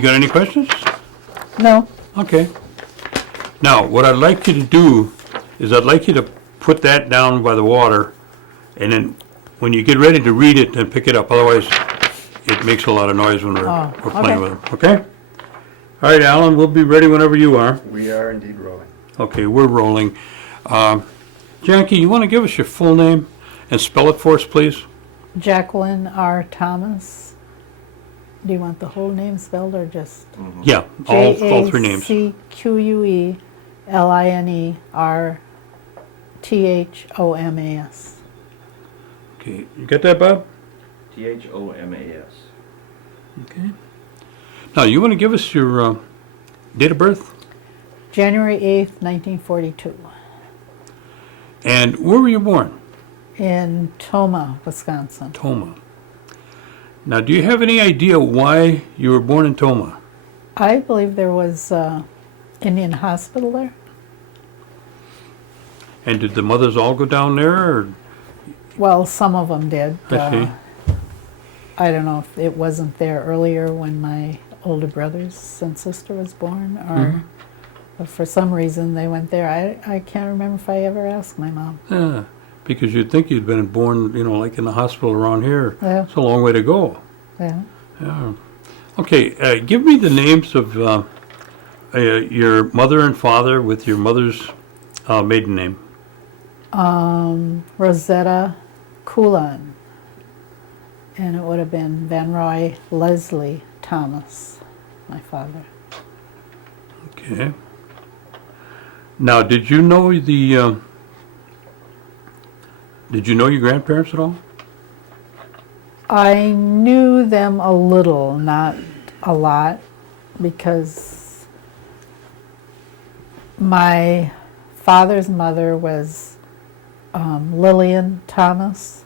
You got any questions? No. Okay. Now, what I'd like you to do is I'd like you to put that down by the water, and then when you get ready to read it, then pick it up. Otherwise, it makes a lot of noise when we're playing okay. with them. Okay? All right, Alan, we'll be ready whenever you are. We are indeed rolling. Okay, we're rolling. Jackie, you want to give us your full name and spell it for us, please? Jaqueline R. Thomas. Do you want the whole name spelled or just? Yeah, all three names. Jaquelinrthomas. Okay, you got that, Bob? Thomas. Okay. Now, you want to give us your date of birth? January 8th, 1942. And where were you born? In Tomah, Wisconsin. Tomah. Now, do you have any idea why you were born in Tomah? I believe there was Indian hospital there. And did the mothers all go down there? Or? Well, some of them did. I see. I don't know if it wasn't there earlier when my older brothers and sister was born, or but for some reason they went there. I can't remember if I ever asked my mom. Yeah, because you'd think you'd been born, like in the hospital around here. Yeah. It's a long way to go. Yeah. Yeah. Okay, give me the names of your mother and father with your mother's maiden name. Rosetta Coulon, and it would have been Van Roy Leslie Thomas, my father. Okay. Now, did you know your grandparents at all? I knew them a little, not a lot, because my father's mother was Lillian Thomas,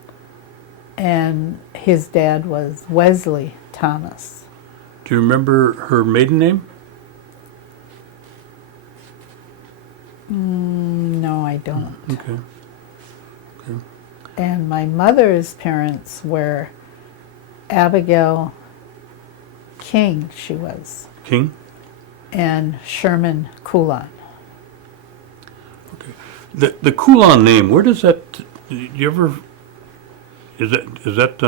and his dad was Wesley Thomas. Do you remember her maiden name? No, I don't. Okay. And my mother's parents were Abigail King, she was, King? and Sherman Coulon. Okay. The Coulon name, where does that, did you ever, is that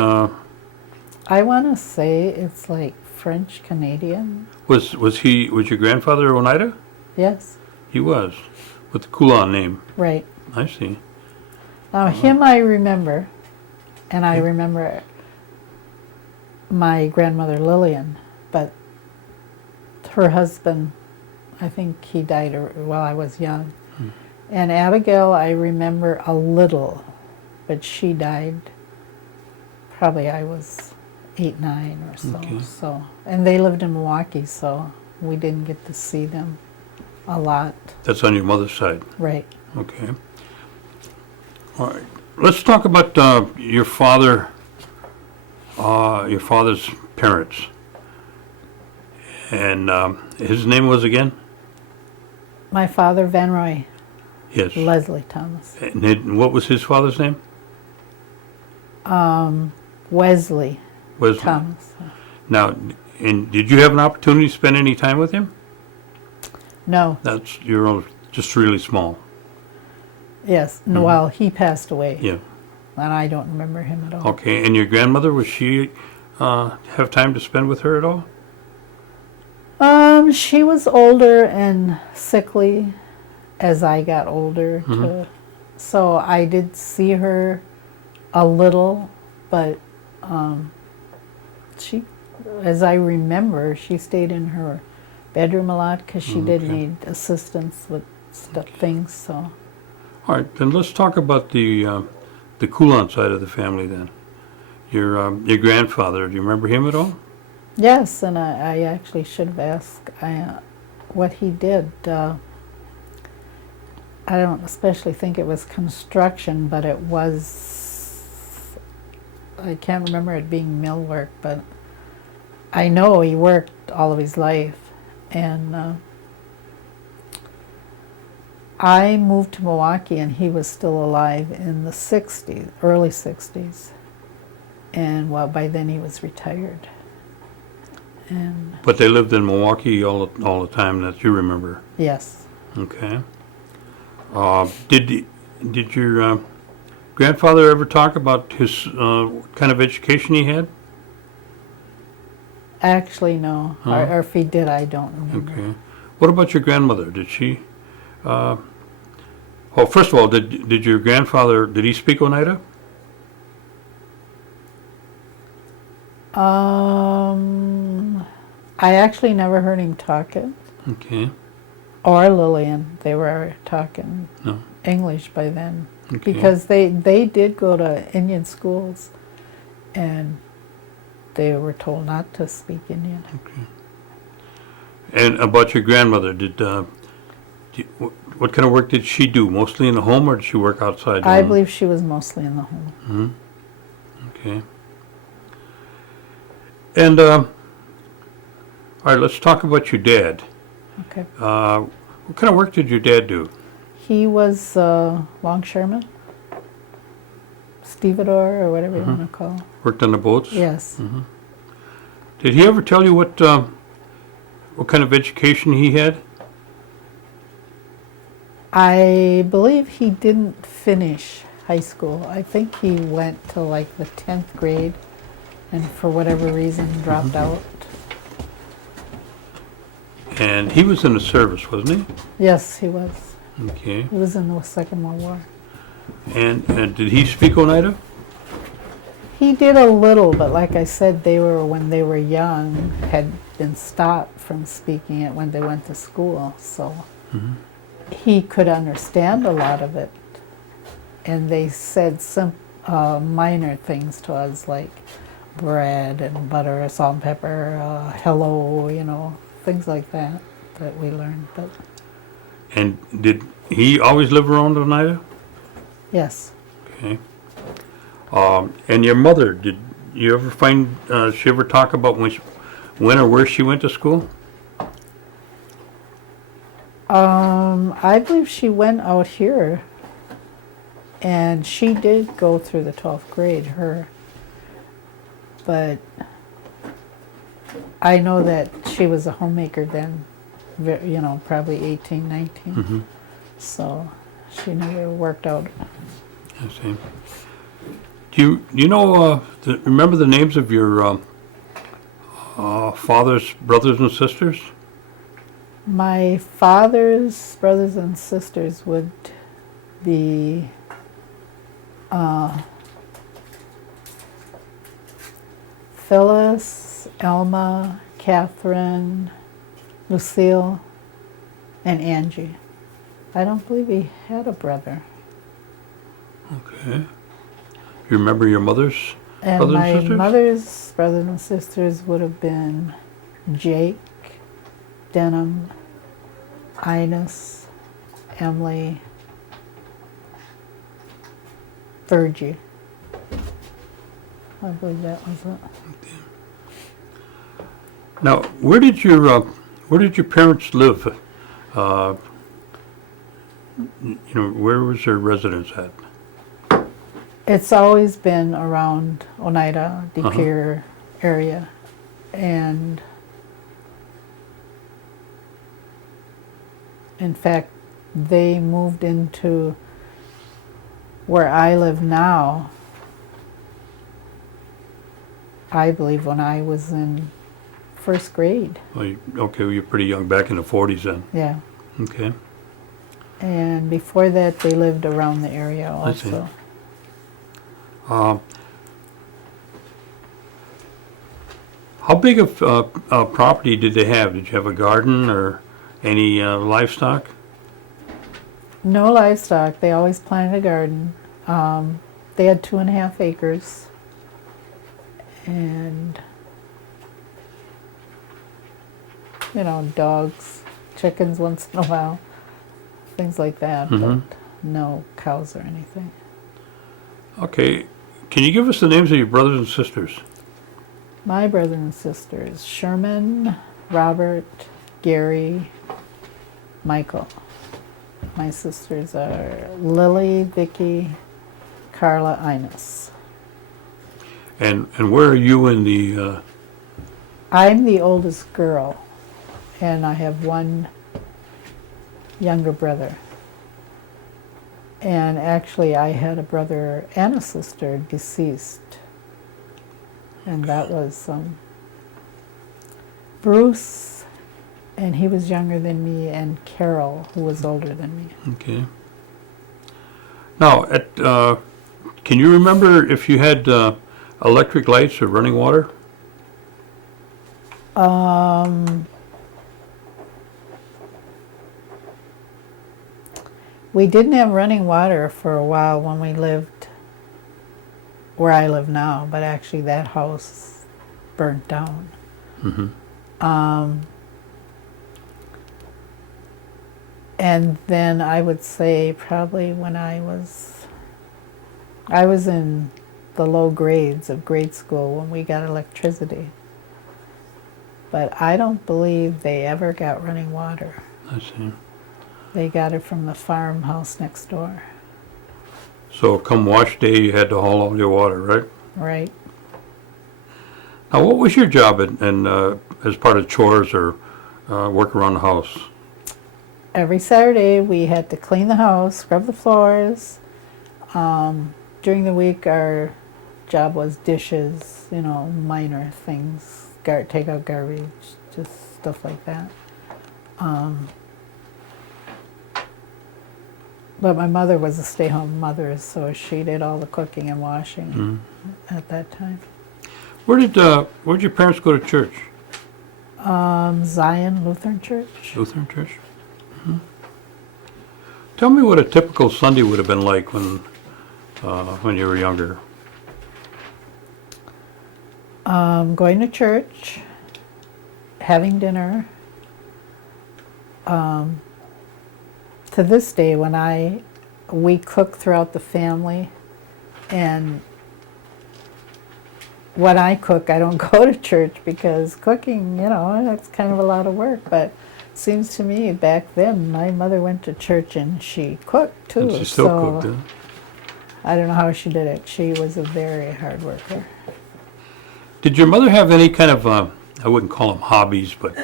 I want to say it's like French Canadian. was your grandfather Oneida? Yes, He was, with the Coulon name. right. I see. Now him I remember, and I remember my grandmother Lillian, but her husband, I think he died while I was young. And Abigail I remember a little, but she died probably I was 8, 9 or so. Okay. So, and they lived in Milwaukee, so we didn't get to see them a lot. That's on your mother's side. Right. Okay. All right. Let's talk about your father's parents. And his name was again? My father, Van Roy Yes. Leslie Thomas. And what was his father's name? Wesley Wesley. Thomas. Now, and did you have an opportunity to spend any time with him? No, You're just really small. yes. No, well, he passed away, Yeah. and I don't remember him at all. Okay. And your grandmother, was she have time to spend with her at all? She was older and sickly as I got older, too. So I did see her a little, but she, as I remember, she stayed in her bedroom a lot because she did need assistance with things. So. All right. Then let's talk about the Coulon side of the family then. Your grandfather, do you remember him at all? Yes, and I actually should have asked what he did. I don't especially think it was construction, but it was, I can't remember it being mill work, but I know he worked all of his life. And I moved to Milwaukee and he was still alive in the 60s, early 60s. And well, by then he was retired. And But they lived in Milwaukee all the time that you remember. yes, Okay. Did your grandfather ever talk about his what kind of education he had? actually no. Huh? Or if he did, I don't remember. Okay. What about your grandmother? Did she? Well, first of all, did your grandfather did he speak Oneida? I actually never heard him talk it. Okay. Or Lillian. They were talking No. English by then. Okay. Because they did go to Indian schools, and they were told not to speak Indian. Okay. And about your grandmother, what kind of work did she do? Mostly in the home, or did she work outside? the I home? believe she was mostly in the home. Hmm. Okay. And all right, let's talk about your dad. Okay. What kind of work did your dad do? He was longshoreman, stevedore, or whatever you want to call it. Worked on the boats? Yes. Did he ever tell you what kind of education he had? I believe he didn't finish high school. I think he went to like the 10th grade, and for whatever reason dropped out. And he was in the service, wasn't he? Yes, he was. Okay. He was in the Second World War. And did he speak Oneida? He did a little, but like I said, when they were young, had been stopped from speaking it when they went to school. So he could understand a lot of it. And they said some minor things to us, like bread and butter, salt and pepper, hello, things like that we learned. But And did he always live around Oneida? yes. Okay. And your mother, did you ever find she ever talk about when or where she went to school? I believe she went out here, and she did go through the 12th grade, but I know that she was a homemaker then, probably 18, 19. So she never worked out. I see. Do you know, remember the names of your father's brothers and sisters? My father's brothers and sisters would be Phyllis, Elma, Catherine, Lucille, and Angie. I don't believe he had a brother. Okay. You remember your mother's And brothers my and sisters? mother's brothers and sisters would have been Jake, Denham, Ines, Emily, Virgie. I believe that was it. Now, where did your parents live? Where was their residence at? It's always been around Oneida, De Pere area, and in fact, they moved into where I live now, I believe, when I was in first grade. Well, you're pretty young, back in the 40s then. Yeah. Okay. And before that, they lived around the area I see. also. How big of property did they have? Did you have a garden or any livestock? No livestock. They always planted a garden. They had 2.5 acres. And, dogs, chickens once in a while, things like that, but no cows or anything. Okay. Can you give us the names of your brothers and sisters? My brothers and sisters, Sherman, Robert, Gary, Michael. My sisters are Lily, Vicky, Carla, Ines. And where are you in the I'm the oldest girl, and I have one younger brother. And actually, I had a brother and a sister deceased. And that was Bruce, and he was younger than me, and Carol, who was older than me. Okay. Now, can you remember if you had electric lights or running water? We didn't have running water for a while when we lived where I live now, but actually that house burnt down. Mm-hmm. And then I would say probably when I was in the low grades of grade school when we got electricity. But I don't believe they ever got running water. I see. They got it from the farmhouse next door. So come wash day, you had to haul all your water, right? Right. Now, what was your job as part of chores or work around the house? Every Saturday we had to clean the house, scrub the floors. During the week our job was dishes, minor things, take out garbage, just stuff like that. But my mother was a stay-home mother, so she did all the cooking and washing at that time. Where'd your parents go to church? Zion Lutheran Church. Lutheran Church? Mm-hmm. Tell me what a typical Sunday would have been like when you were younger. Going to church, having dinner. To this day, when we cook throughout the family, and when I cook, I don't go to church because cooking, that's kind of a lot of work. But it seems to me back then, my mother went to church and she cooked too. And she still cooked, huh? I don't know how she did it. She was a very hard worker. Did your mother have any kind of, I wouldn't call them hobbies, but,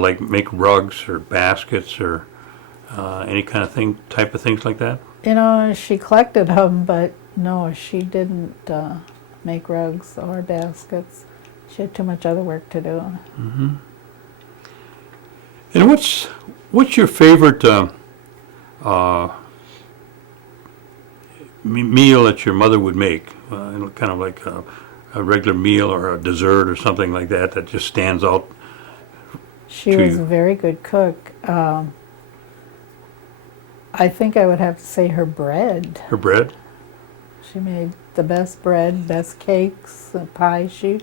like make rugs or baskets or any kind of type of things like that? She collected them, but no, she didn't make rugs or baskets. She had too much other work to do. Mm-hmm. And what's your favorite meal that your mother would make? Kind of like a regular meal or a dessert or something like that just stands out. She was a very good cook. I think I would have to say her bread. Her bread? She made the best bread, best cakes, pie. She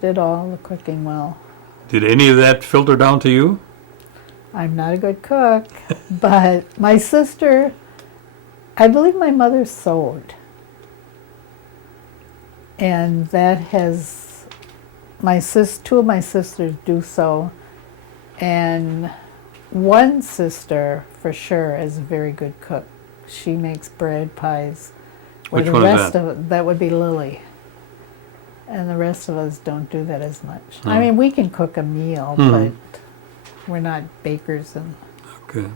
did all the cooking well. Did any of that filter down to you? I'm not a good cook, but my sister, I believe my mother sewed. And that has, two of my sisters do sew. And one sister, for sure, is a very good cook. She makes bread, pies. Which one is That would be Lily. And the rest of us don't do that as much. Oh. I mean, we can cook a meal, but we're not bakers. Okay.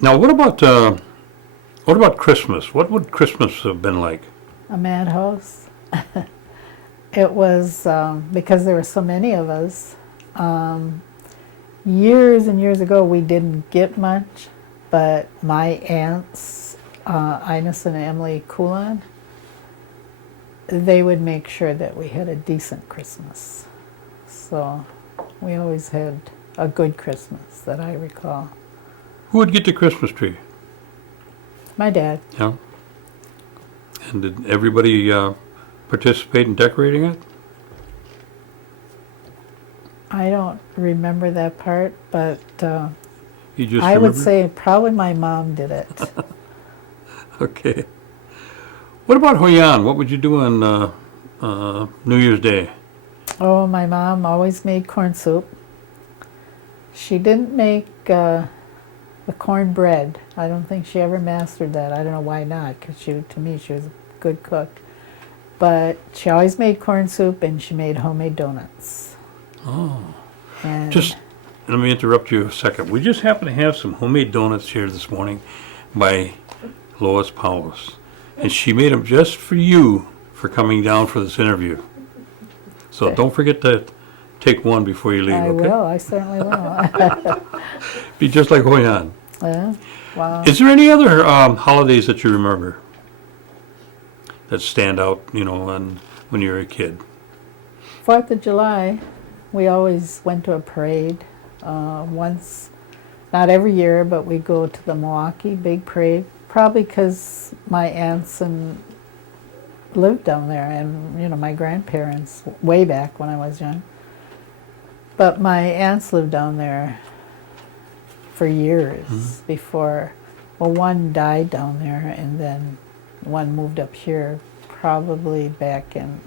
Now, what about Christmas? What would Christmas have been like? A madhouse. It was, because there were so many of us, years and years ago we didn't get much, but my aunts, Ines and Emily Coulon, they would make sure that we had a decent Christmas. So we always had a good Christmas that I recall. Who would get the Christmas tree? My dad. Yeah. And did everybody participate in decorating it? I don't remember that part, but You just I would remember? say probably my mom did it. Okay. What about Hoyan? What would you do on New Year's Day? Oh, my mom always made corn soup. She didn't make the cornbread. I don't think she ever mastered that. I don't know why not, because to me, she was a good cook. But she always made corn soup, and she made homemade donuts. Oh. And Just, let me interrupt you a second. We just happen to have some homemade donuts here this morning by Lois Powers. And she made them just for you for coming down for this interview. So Okay. don't forget to take one before you leave, I okay? will. I certainly will. Be just like going on. Yeah. Wow. Is there any other holidays that you remember that stand out, when you were a kid? 4th of July, we always went to a parade. Once, not every year, but we go to the Milwaukee Big Parade. Probably because my aunts and lived down there, and my grandparents way back when I was young. But my aunts lived down there for years before. Well, one died down there, and then one moved up here, probably back in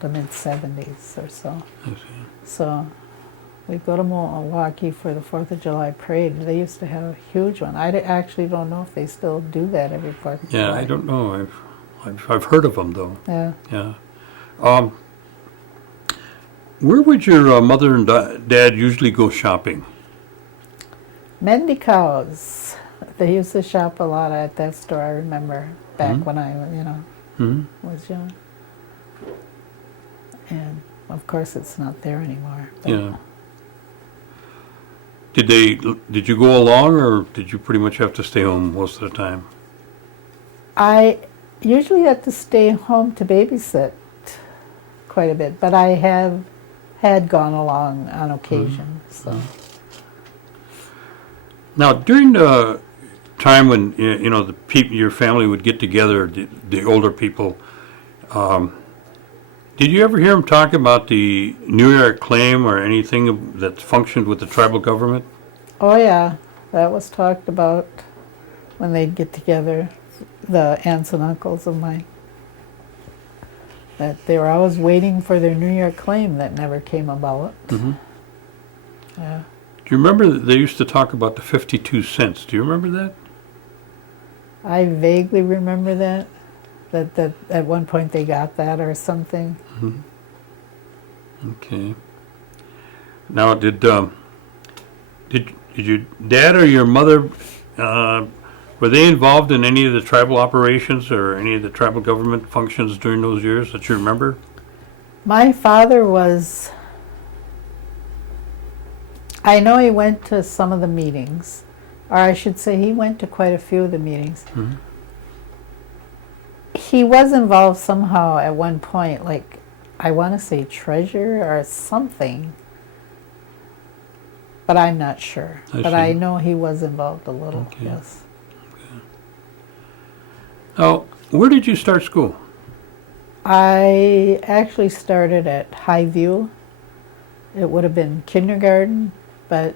the mid-70s or so. I see. So we'd go to Milwaukee for the 4th of July parade. They used to have a huge one. I actually don't know if they still do that every 4th of Yeah, July. I don't know. I've heard of them though. Yeah. Yeah. Where would your mother and dad usually go shopping? Mendicows. They used to shop a lot at that store, I remember, back when I, Hmm. was young. And of course it's not there anymore. but- Yeah. Did you go along, or did you pretty much have to stay home most of the time? I usually had to stay home to babysit quite a bit, but I had gone along on occasion. So Now, during the time when the people, your family would get together, the older people, did you ever hear them talk about the New York claim or anything that functioned with the tribal government? oh yeah, that was talked about when they'd get together, the aunts and uncles of mine. That they were always waiting for their New York claim that never came about. Mhm. Yeah. Do you remember that they used to talk about the 52 cents? Do you remember that? I vaguely remember that at one point they got that or something. Okay. Now, did your dad or your mother, were they involved in any of the tribal operations or any of the tribal government functions during those years that you remember? My father was, I know he went to some of the meetings, or I should say he went to quite a few of the meetings. Mhm. He was involved somehow at one point, like I want to say treasurer or something, but I'm not sure. I But I see. know he was involved a little, Okay. yes. Now, where did you start school? I actually started at Highview. It would have been kindergarten, but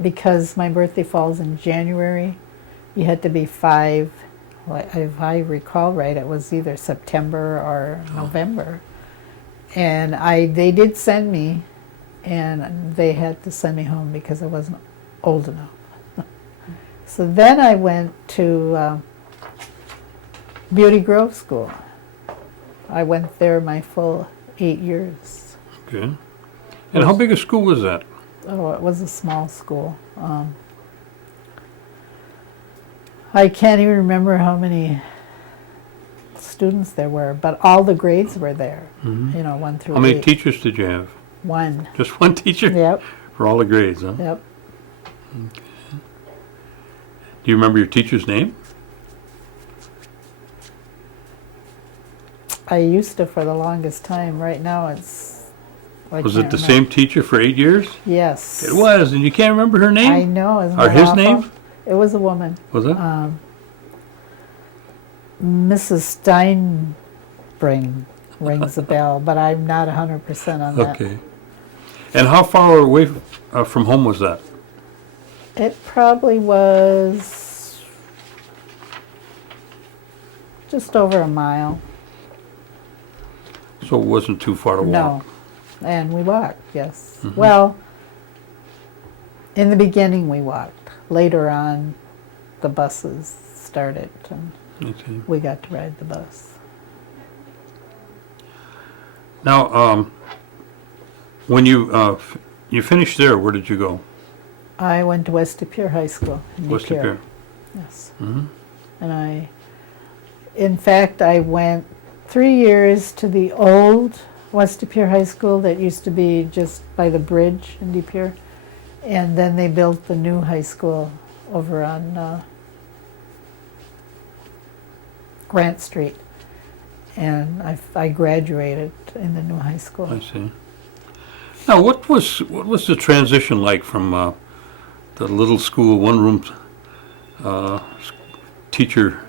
because my birthday falls in January, you had to be 5. Well, if I recall right, it was either September or November. And they did send me, and they had to send me home because I wasn't old enough. So then I went to Beauty Grove School. I went there my full 8 years. Okay. And how big a school was that? Oh, it was a small school. I can't even remember how many students there were, but all the grades were there. Mhm. 1 through How many 8. teachers did you have? 1. Just one teacher? Yep. For all the grades, huh? Yep. Do you remember your teacher's name? I used to for the longest time. Right now it's. I Was it can't the remember. same teacher for 8 years? Yes. It was, and you can't remember her name? I know. Isn't Or that his awful? name? It was a woman. Was it? Mrs. Steinbring rings a bell, but I'm not 100% on that. Okay. And how far away from home was that? It probably was just over a mile. So it wasn't too far to walk? No. And we walked, yes. Mhm. Well, in the beginning we walked. Later on, the buses started and I see. we got to ride the bus. Now, when you finished there, where did you go? I went to West De Pere High School in West De Pere. Yes. Mhm. And in fact, I went 3 years to the old West De Pere High School that used to be just by the bridge in De Pere. And then they built the new high school over on Grant Street. And I graduated in the new high school. I see. Now, what was the transition like from the little school, one-room teacher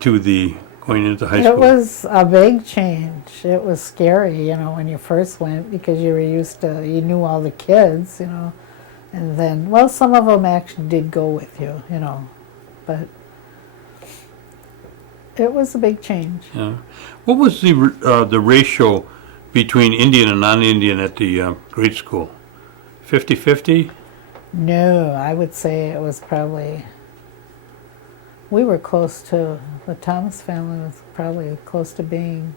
to the going into high school? It was a big change. It was scary, when you first went, because you were you knew all the kids, and then, well, some of them actually did go with you, but it was a big change. Yeah. What was the ratio between Indian and non-Indian at the grade school? 50-50? No, I would say it was probably, we were close to, the Thomas family was probably close to being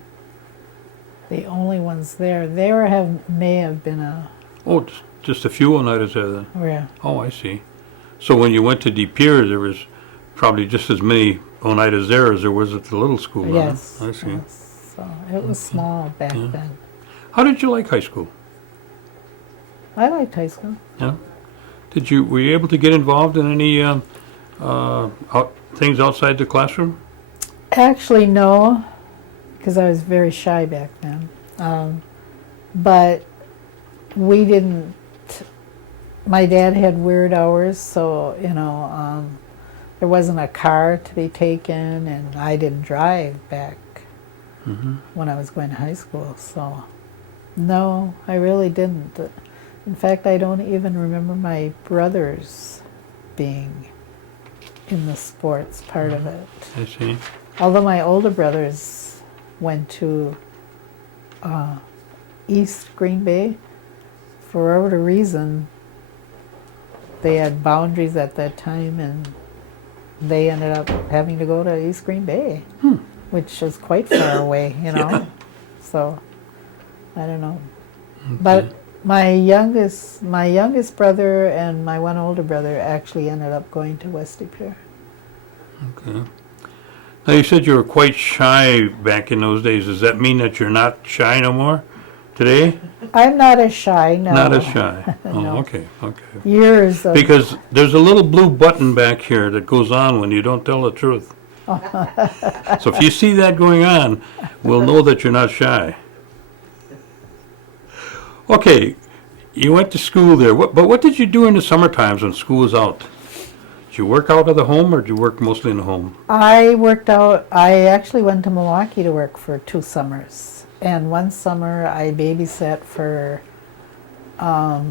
the only ones there. May have been Oh, just a few Oneidas there then. yeah. Oh, I see. So when you went to De Pere, there was probably just as many Oneidas there as there was at the little school. huh? Yes. I see. Yes. So it was small back Yeah. then. How did you like high school? I liked high school. Yeah. Were you able to get involved in any things outside the classroom? Actually, no, because I was very shy back then. But we didn't. My dad had weird hours, so there wasn't a car to be taken, and I didn't drive back when I was going to high school. So, no, I really didn't. In fact, I don't even remember my brothers being in the sports part of it. I see. Although my older brothers went to East Green Bay, for whatever reason, they had boundaries at that time, and they ended up having to go to East Green Bay, which is quite far away, Yeah. So, I don't know. But my youngest brother and my one older brother actually ended up going to West De Pere. Okay. Now you said you were quite shy back in those days. Does that mean that you're not shy no more today? I'm not as shy, no. Not as shy. Oh, No. okay. Years of Because there's a little blue button back here that goes on when you don't tell the truth. So if you see that going on, we'll know that you're not shy. Okay, you went to school there. But what did you do in the summer times when school was out? Did you work out of the home, or did you work mostly in the home? I actually went to Milwaukee to work for 2 summers. And one summer I babysat for a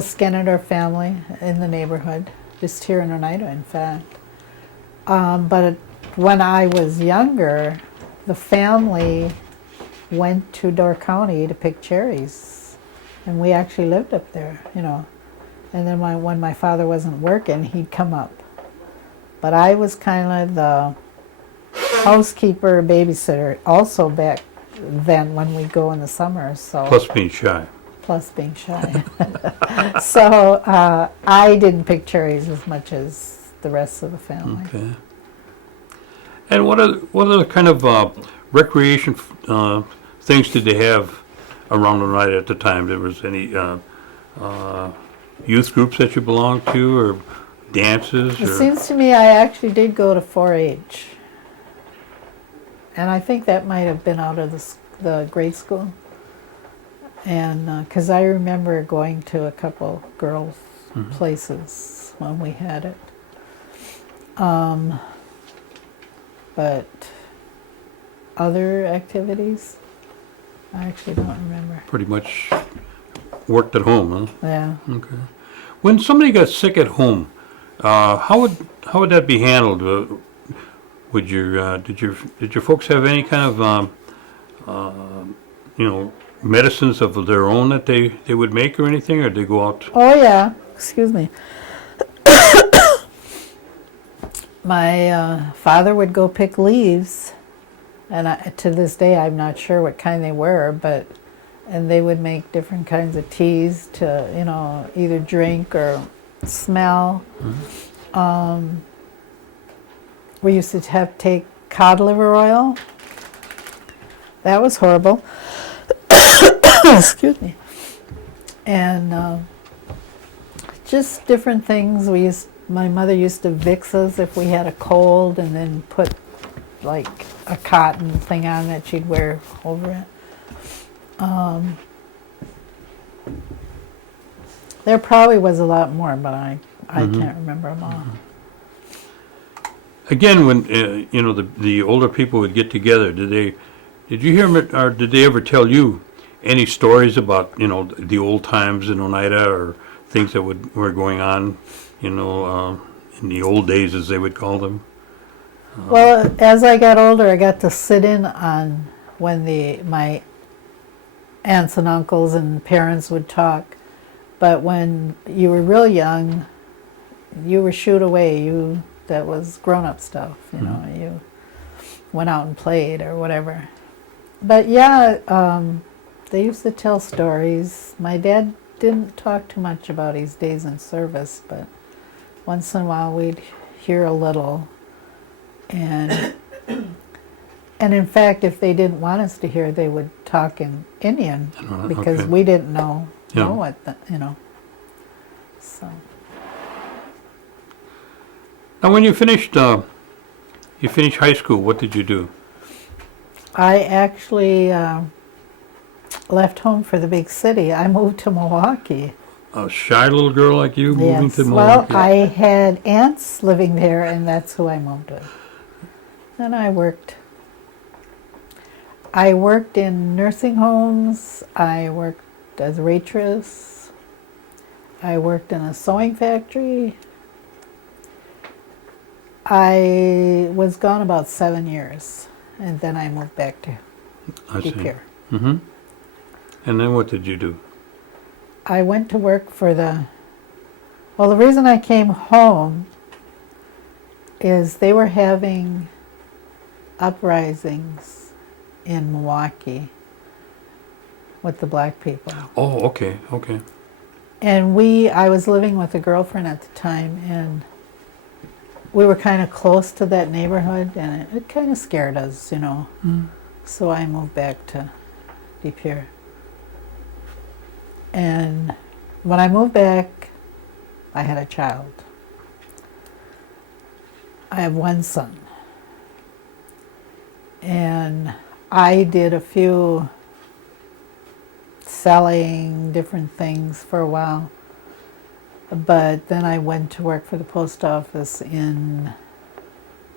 Skenner family in the neighborhood, just here in Oneida, in fact. But when I was younger, the family went to Door County to pick cherries. And we actually lived up there, And then when my father wasn't working, he'd come up. But I was kind of the housekeeper, babysitter, also back then when we'd go in the summer. So Plus being shy. plus being shy. So I didn't pick cherries as much as the rest of the family. Okay. And what other kind of recreation things did they have around the night at the time? There was any youth groups that you belonged to, or dances? It Or? seems to me I actually did go to 4-H. And I think that might have been out of the grade school. And because I remember going to a couple girls' places when we had it. But other activities, I actually don't remember. Pretty much worked at home, huh? Yeah. Okay. When somebody got sick at home, how would that be handled? Did your folks have any kind of medicines of their own that they would make or anything, or did they go out? Oh yeah. Excuse me. My father would go pick leaves And to this day, I'm not sure what kind they were, and they would make different kinds of teas to, either drink or smell. We used to have to take cod liver oil. That was horrible. Excuse me. And just different things. My mother used to Vicks us if we had a cold, and then put like a cotton thing on that she'd wear over it. There probably was a lot more, but I can't remember them all. Again, when the older people would get together, did you hear 'em, or did they ever tell you any stories about the old times in Oneida, or things that were going on, in the old days, as they would call them? Well, as I got older, I got to sit in on when my aunts and uncles and parents would talk. But when you were real young, you were shooed away. That was grown-up stuff. You went out and played or whatever. But yeah, they used to tell stories. My dad didn't talk too much about his days in service, but once in a while we'd hear a little. And in fact, if they didn't want us to hear, they would talk in Indian, because okay. we didn't know Yeah. what So Now, when you finished high school, what did you do? I actually left home for the big city. I moved to Milwaukee. A shy little girl like you moving Yes. to Well, Milwaukee? I had aunts living there, and that's who I moved with. Then I worked in nursing homes. I worked as a waitress. I worked in a sewing factory. I was gone about 7 years, and then I moved back to I see. Depew. Mm-hmm. And then what did you do? I went to work for the reason I came home is they were having uprisings in Milwaukee with the black people. Oh, okay. And I was living with a girlfriend at the time, and we were kind of close to that neighborhood, and it kind of scared us, So I moved back to Depew. And when I moved back, I had a child. I have one son. And I did a few selling different things for a while. But then I went to work for the post office in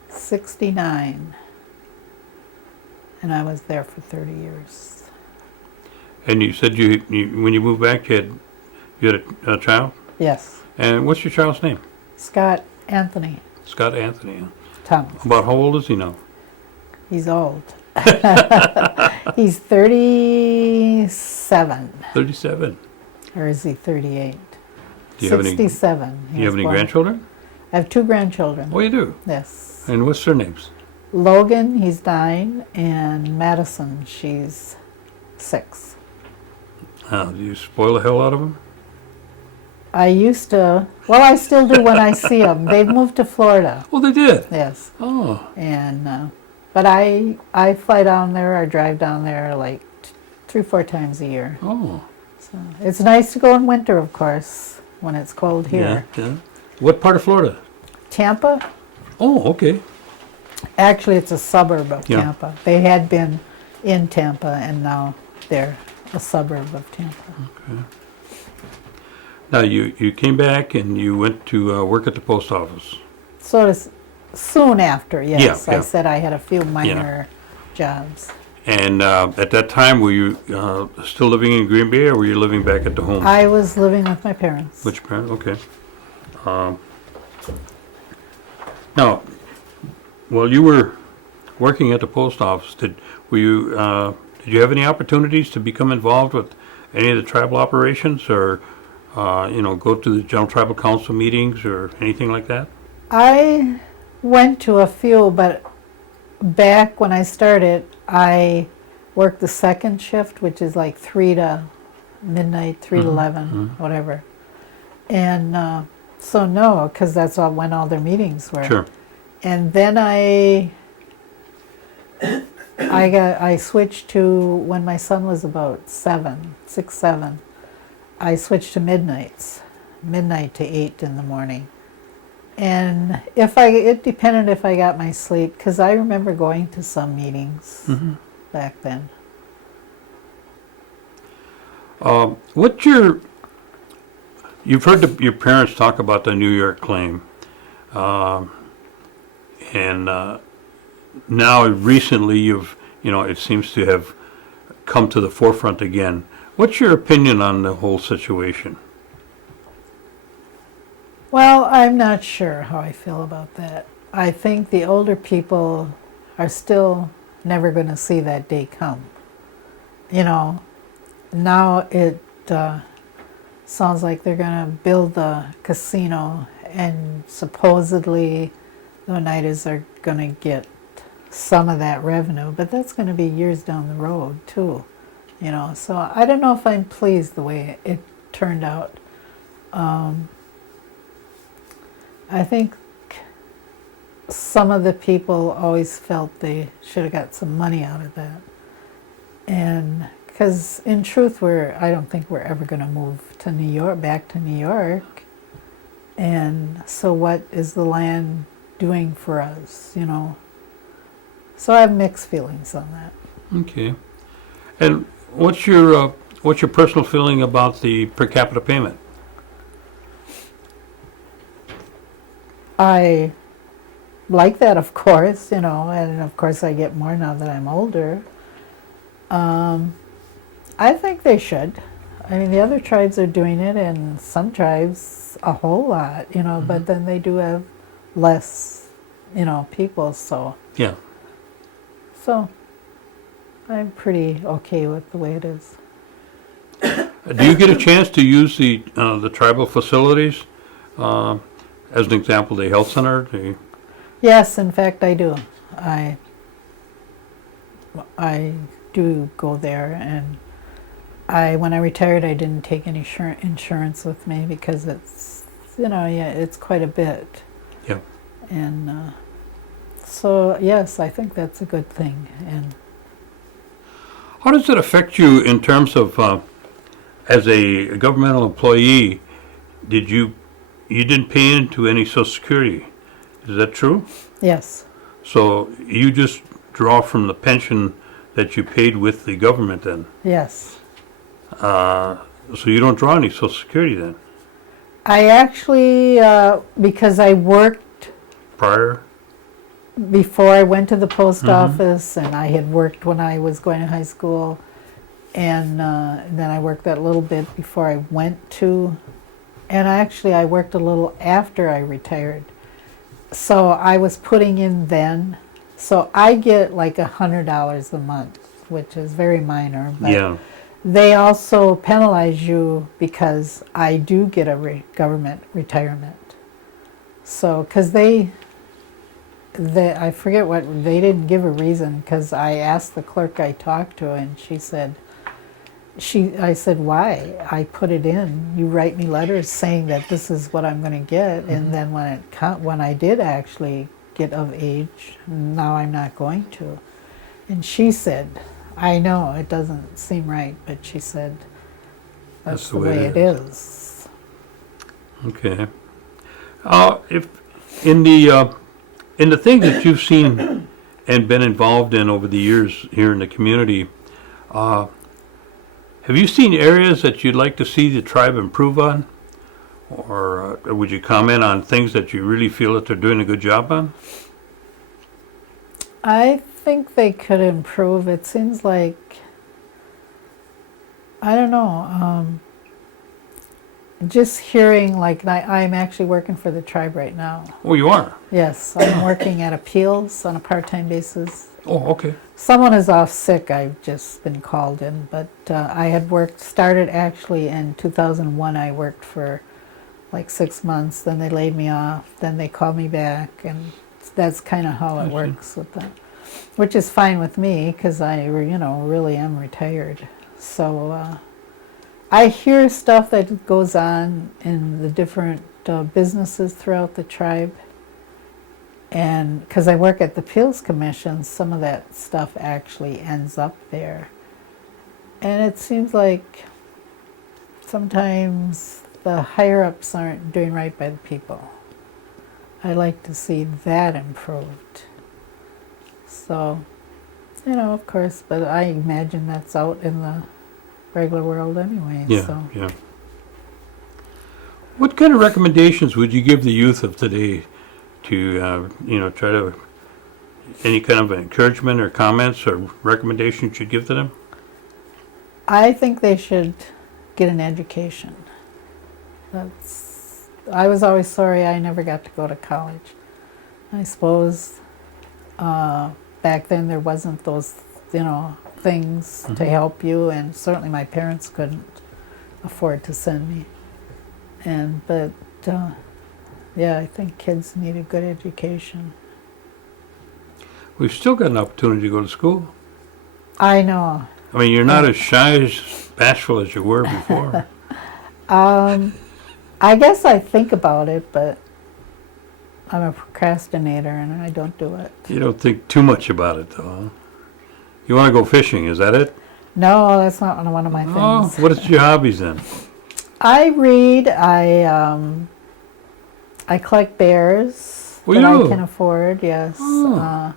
'69. And I was there for 30 years. And you said you when you moved back, you had a child? Yes. And what's your child's name? Scott Anthony Scott Anthony. Thomas. About how old is he now? He's old. He's 37. 37. Or is he 38? Do you have any? 67. Do you have any grandchildren? I have 2 grandchildren. Oh, you do? Yes. And what's their names? Logan, he's 9, and Madison, she's 6. Do you spoil the hell out of them? I used to, I still do when I see them. They've moved to Florida. Oh, they did? Yes. Oh. And, but I fly down there, I drive down there like 3 or 4 times a year. Oh. So it's nice to go in winter, of course, when it's cold here. Yeah. What part of Florida? Tampa. Oh, okay. Actually, it's a suburb of Yeah. Tampa. They had been in Tampa, and now they're a suburb of Tampa. Okay. Now, you came back and you went to work at the post office. So soon after, yes. Yeah. I said I had a few minor jobs. And at that time, were you still living in Green Bay, or were you living back at the home? I was living with my parents. With your parents? Okay. Now, while you were working at the post office, did you have any opportunities to become involved with any of the tribal operations, or go to the General Tribal Council meetings or anything like that? I went to a few, but back when I started, I worked the second shift, which is like 3 to midnight, 3 to 11, whatever. And so no, because that's when all their meetings were. Sure. And then I switched to, when my son was about 6, 7, I switched to midnight to 8 in the morning. And it depended if I got my sleep, because I remember going to some meetings back then. You've heard your parents talk about the New York claim, and now recently it seems to have come to the forefront again. What's your opinion on the whole situation? Well, I'm not sure how I feel about that. I think the older people are still never going to see that day come. Now it sounds like they're going to build the casino, and supposedly the Oneidas are going to get some of that revenue, but that's going to be years down the road too. So I don't know if I'm pleased the way it turned out. I think some of the people always felt they should have got some money out of that. And because in truth, I don't think we're ever going to move to New York, back to New York. And so what is the land doing for us, So I have mixed feelings on that. Okay. And what's your personal feeling about the per capita payment? I like that, of course, and of course I get more now that I'm older. I think they should. I mean, the other tribes are doing it, and some tribes a whole lot, but then they do have less, people, so. Yeah. So, I'm pretty okay with the way it is. Do you get a chance to use the tribal facilities? As an example, the health center? Yes, in fact, I do. I do go there, and when I retired, I didn't take any insurance with me because it's, it's quite a bit. Yeah. And so, yes, I think that's a good thing. And how does it affect you in terms of, as a governmental employee, you didn't pay into any Social Security? Is that true? yes, So you just draw from the pension that you paid with the government then? yes. So you don't draw any Social Security then? I actually, because I worked Prior? before I went to the post office, and I had worked when I was going to high school, and then I worked that little bit before I went to, and I worked a little after I retired. So I was putting in then, so I get like $100 a month, which is very minor, but Yeah. they also penalize you because I do get a government retirement. So, because I forget what, they didn't give a reason, because I asked the clerk I talked to, and she said, I said, why? I put it in. You write me letters saying that this is what I'm going to get, and then when I did actually get of age, now I'm not going to. And she said, I know, it doesn't seem right, but she said, that's the way it is. Okay. If in the things that you've seen and been involved in over the years here in the community, have you seen areas that you'd like to see the tribe improve on? Or would you comment on things that you really feel that they're doing a good job on? I think they could improve. It seems like, I don't know, just hearing, like, I'm actually working for the tribe right now. Oh, you are? Yes, I'm working at appeals on a part-time basis. Oh, okay. Someone is off sick, I've just been called in, but I had started actually in 2001, I worked for like 6 months, then they laid me off, then they called me back, and that's kind of how it works with them. which is fine with me because I, really am retired. So I hear stuff that goes on in the different businesses throughout the tribe. And because I work at the Appeals Commission, some of that stuff actually ends up there. And it seems like sometimes the higher-ups aren't doing right by the people. I like to see that improved. So, of course, but I imagine that's out in the regular world anyway. Yeah, So. yeah. What kind of recommendations would you give the youth of today to, try to, any kind of encouragement or comments or recommendations you'd give to them? I think they should get an education. I was always sorry I never got to go to college. I suppose back then there wasn't those, things to help you, and certainly my parents couldn't afford to send me. But I think kids need a good education. We've still got an opportunity to go to school. I know. I mean, you're not as shy, as bashful as you were before. I guess I think about it, but I'm a procrastinator and I don't do it. You don't think too much about it, though, huh? You want to go fishing, is that it? No, that's not one of my Oh, things. what is your hobbies then? I read. I collect bears Oh, that you I do? can afford. Yes. Oh.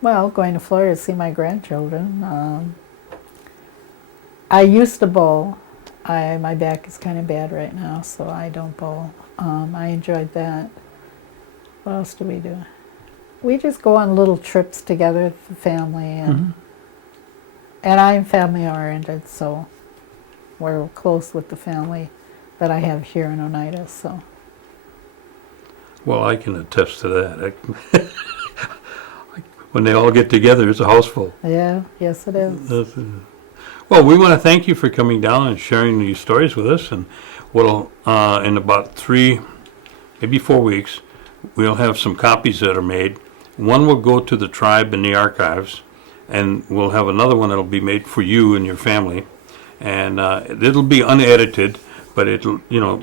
Well, going to Florida to see my grandchildren. I used to bowl. My back is kind of bad right now, so I don't bowl. I enjoyed that. What else do we do? We just go on little trips together with the family, and I'm family oriented, so we're close with the family that I have here in Oneida. So. Well, I can attest to that. When they all get together, it's a house full. Yeah. Yes, it is. Well, we want to thank you for coming down and sharing these stories with us. And we'll, in about 3, maybe 4 weeks, we'll have some copies that are made. One will go to the tribe in the archives, and we'll have another one that'll be made for you and your family. And it'll be unedited, but it'll,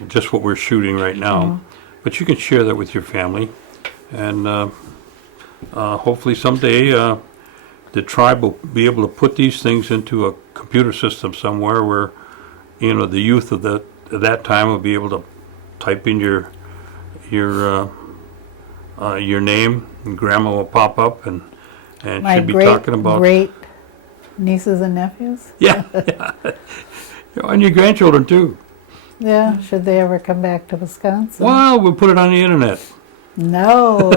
just what we're shooting right now. But you can share that with your family. And hopefully someday the tribe will be able to put these things into a computer system somewhere where, the youth of that time will be able to type in your name, and grandma will pop up and My she'll be talking about great nieces and nephews. yeah. And your grandchildren too. Yeah. Should they ever come back to Wisconsin? Well, we'll put it on the internet. No.